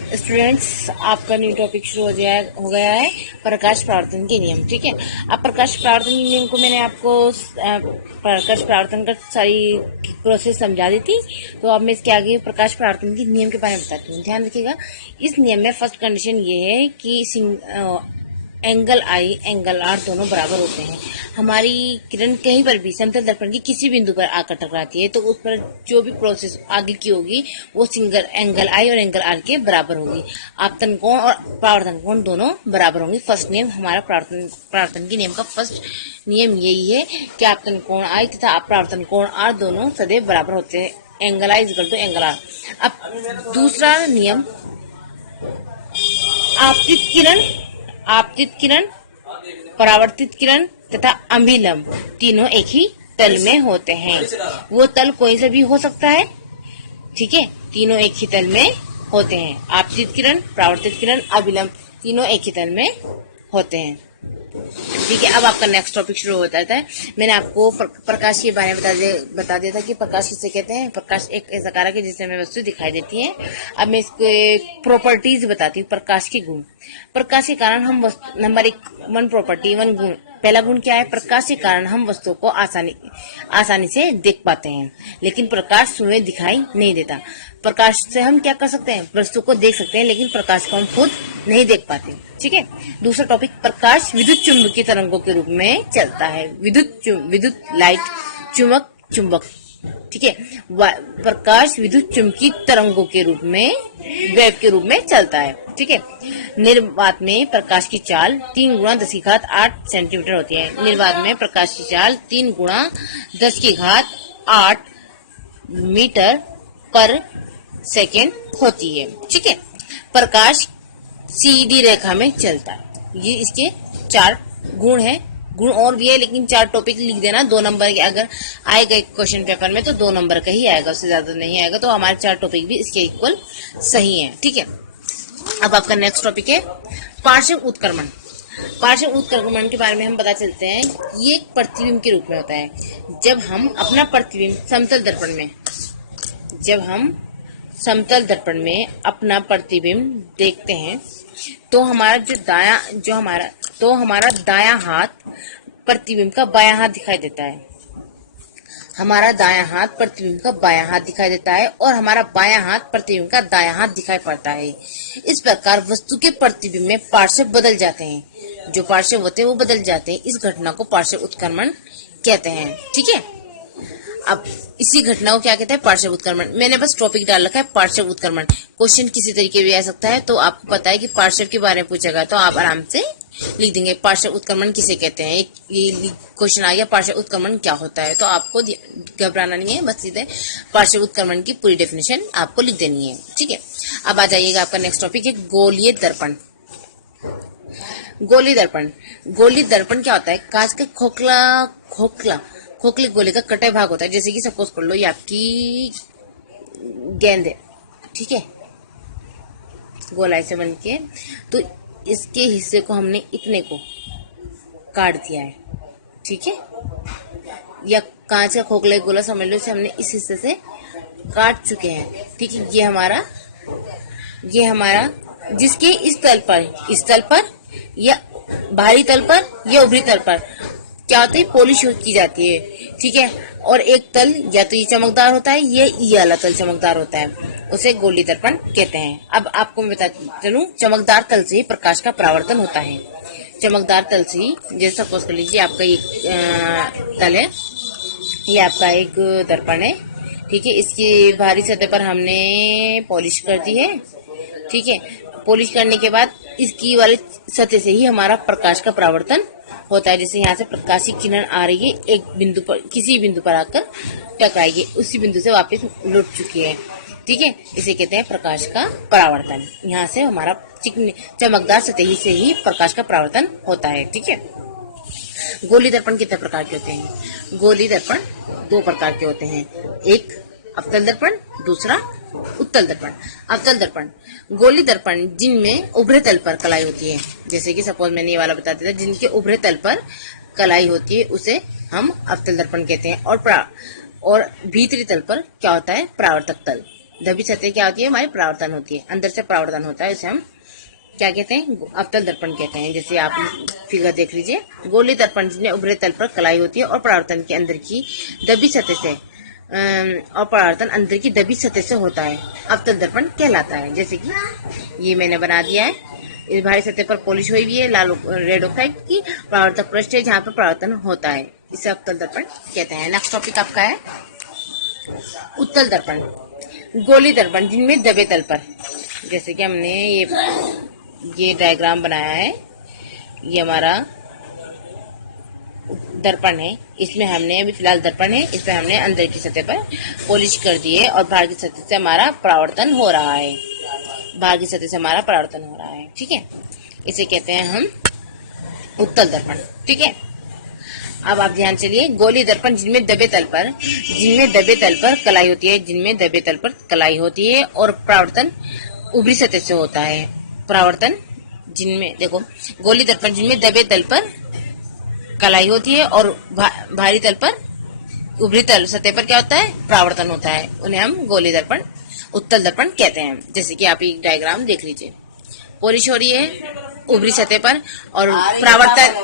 Students, आपका new topic शुरू हो गया है प्रकाश परावर्तन के नियम। ठीक है। अब प्रकाश परावर्तन के नियम को मैंने आपको प्रकाश परावर्तन का सारी प्रोसेस समझा दी थी। तो अब मैं इसके आगे प्रकाश परावर्तन के नियम के बारे में बताती हूँ। ध्यान रखिएगा, इस नियम में फर्स्ट कंडीशन ये है कि एंगल आई एंगल आर दोनों बराबर होते हैं। हमारी किरण कहीं पर भी समतल दर्पण की किसी बिंदु पर आकर टकराती है तो उस पर जो भी प्रोसेस आगे की होगी वो सिंगल एंगल आई और एंगल आर के बराबर होगी। आपतन कोण और परावर्तन कोण दोनों बराबर होंगे। फर्स्ट नियम हमारा परावर्तन के नियम का फर्स्ट नियम यही है कि आपतन कोण आई तथा परावर्तन कोण आर दोनों सदैव बराबर होते हैं। Angle i equal to angle r. अब दूसरा नियम, आपतित किरण, परावर्तित किरण तथा अभिलंब तीनों एक ही तल में होते हैं। वो तल कोई सा भी हो सकता है। ठीक है, तीनों एक ही तल में होते हैं। आपतित किरण, परावर्तित किरण, अभिलंब तीनों एक ही तल में होते हैं। ठीक है। अब आपका नेक्स्ट टॉपिक शुरू होता है। मैंने आपको प्रकाश के बारे में बता दिया था कि प्रकाश किसे कहते हैं। प्रकाश एक ऐसा कारक है जिससे हमें वस्तु दिखाई देती है। अब मैं इसको प्रॉपर्टीज बताती हूँ। प्रकाश के गुण। प्रकाश के कारण हम नंबर वन प्रॉपर्टी, वन गुण। पहला गुण क्या है? प्रकाश के कारण हम वस्तुओं को आसानी से देख पाते हैं, लेकिन प्रकाश स्वयं दिखाई नहीं देता। प्रकाश से हम क्या कर सकते हैं? वस्तु को देख सकते हैं, लेकिन प्रकाश को हम खुद नहीं देख पाते। ठीक है। दूसरा टॉपिक, प्रकाश विद्युत चुंबकीय तरंगों के रूप में चलता है। विद्युत लाइट, चुंबक। ठीक है। प्रकाश विद्युत चुंबकीय तरंगों के रूप में, वेव के रूप में चलता है। ठीक है। निर्वात में प्रकाश की चाल 3 गुणा 10 की घात 8 सेंटीमीटर होती है। निर्वात में प्रकाश की चाल 3 गुणा 10 की घात 8 मीटर पर सेकेंड होती है। ठीक है। प्रकाश सीधी रेखा में चलता है। ये इसके 4 गुण है। गुण और भी है, लेकिन 4 टॉपिक लिख देना। 2 नंबर के अगर आएगा क्वेश्चन पेपर में तो 2 नंबर का ही आएगा, उससे ज्यादा नहीं आएगा। तो हमारे 4 टॉपिक भी इसके इक्वल सही है। ठीक है। अब आपका नेक्स्ट टॉपिक है पार्श्व उत्क्रमण। पार्श्व उत्क्रमण के बारे में हम पता चलते हैं। ये एक प्रतिबिंब के रूप में होता है। जब हम अपना प्रतिबिंब समतल दर्पण में अपना प्रतिबिंब देखते हैं तो हमारा दायां हाथ प्रतिबिंब का बायां हाथ दिखाई देता है। हमारा दायां हाथ प्रतिबिंब का बायां हाथ दिखाई देता है और हमारा बायां हाथ प्रतिबिंब का दायां हाथ दिखाई पड़ता है। इस प्रकार वस्तु के प्रतिबिंब में पार्श्व बदल जाते हैं। जो पार्श्व होते हैं वो बदल जाते हैं। इस घटना को पार्श्व उत्क्रमण कहते हैं। ठीक है। अब इसी घटना को क्या कहते हैं? पार्श्व उत्क्रमण। मैंने बस टॉपिक डाल रखा है पार्श्व उत्क्रमण। क्वेश्चन किसी तरीके भी आ सकता है, तो आपको पता है कि पार्श्व के बारे में पूछेगा तो आप आराम से लिख देंगे पार्श्व उत्क्रमण किसे कहते हैं। ये क्वेश्चन आ गया पार्श्व उत्क्रमण क्या होता है, तो आपको घबराना नहीं है, बस सीधे पार्श्व उत्क्रमण की पूरी डेफिनेशन आपको लिख देनी है। ठीक है। अब आ जाइएगा, आपका नेक्स्ट टॉपिक है गोलीय दर्पण। गोलीय दर्पण क्या होता है? कांच का खोखले गोले का कटा भाग होता है। जैसे कि सपोज कर लो ये आपकी गेंद है। ठीक है, गोलाई से बन के, तो इसके हिस्से को हमने इतने को काट दिया है। ठीक है, या कांच का खोखला गोला समझ लो, इसे हमने इस हिस्से से काट चुके हैं। ठीक है, ये हमारा जिसके इस तल पर या बाहरी तल पर या ऊपरी तल पर क्या होता है? पॉलिश की जाती है। ठीक है, और एक तल या तो ये चमकदार होता है या ये वाला तल चमकदार होता है, उसे गोलीय दर्पण कहते हैं। अब आपको मैं बता चलूं, चमकदार तल से ही प्रकाश का परावर्तन होता है। चमकदार तल से ही, जैसे सपोज कर लीजिए आपका ये तल है, ये आपका एक दर्पण है। ठीक है, इसकी बाहरी सतह पर हमने पॉलिश कर दी है। ठीक है, पॉलिश करने के बाद इसकी वाली सतह से ही हमारा प्रकाश का परावर्तन होता है। जैसे यहाँ से प्रकाश की किरण आ रही है, एक बिंदु पर, किसी बिंदु पर आकर टकराएगी, उसी बिंदु से वापस लौट चुकी है। ठीक है, इसे कहते हैं प्रकाश का परावर्तन। यहाँ से हमारा चमकदार सतह से ही प्रकाश का परावर्तन होता है। ठीक है। गोलीय दर्पण कितने प्रकार के होते हैं? गोलीय दर्पण 2 प्रकार के होते हैं। एक अवतल दर्पण, दूसरा उत्तल दर्पण। अवतल दर्पण गोलीय दर्पण जिनमें उभरे तल पर कलाई होती है। जैसे कि सपोज मैंने ये वाला बता दिया था, जिनके उभरे तल पर कलाई होती है उसे हम अवतल दर्पण कहते हैं। और भीतरी तल पर क्या होता है? परावर्तक तल। दबी सतह क्या होती है? हमारी परावर्तन होती है, अंदर से परावर्तन होता है, इसे हम क्या कहते हैं? अवतल दर्पण कहते हैं। जैसे आप फिगर देख लीजिए, गोली दर्पण जिसमें उभरे तल पर कलाई होती है और परावर्तन के अंदर की दबी सतह से और परावर्तन अंदर की दबी सतह से होता है, अवतल दर्पण कहलाता है। जैसे कि ये मैंने बना दिया है, इस भारी सतह पर पॉलिश हुई हुई है लाल रेड ऑक्साइड की, परावर्तक पृष्ठ है जहाँ पर परावर्तन होता है, इसे अवतल दर्पण कहते हैं। नेक्स्ट टॉपिक आपका है उत्तल दर्पण। गोली दर्पण जिनमें दबे तल पर, जैसे कि हमने ये डायग्राम बनाया है, ये हमारा दर्पण है, इसमें हमने अभी फिलहाल दर्पण है, इस पर हमने अंदर की सतह पर पॉलिश कर दी है और बाहर की सतह से हमारा परावर्तन हो रहा है, बाहर की सतह से हमारा परावर्तन हो रहा है। ठीक है, इसे कहते हैं हम उत्तल दर्पण। ठीक है, अब आप ध्यान चलिए, गोली दर्पण जिनमें दबे तल पर कलाई होती है, जिनमें दबे तल पर कलाई होती है और परावर्तन ऊपरी सतह से होता है। परावर्तन जिनमें, देखो, गोली दर्पण जिनमें दबे तल पर कलाई होती है और भारी तल पर ऊपरी तल सतह पर क्या होता है? परावर्तन होता है, उन्हें हम गोली दर्पण, उत्तल दर्पण कहते हैं। जैसे कि आप एक डायग्राम देख लीजिए, पॉलिश हो रही है ऊपरी सतह पर और परावर्तन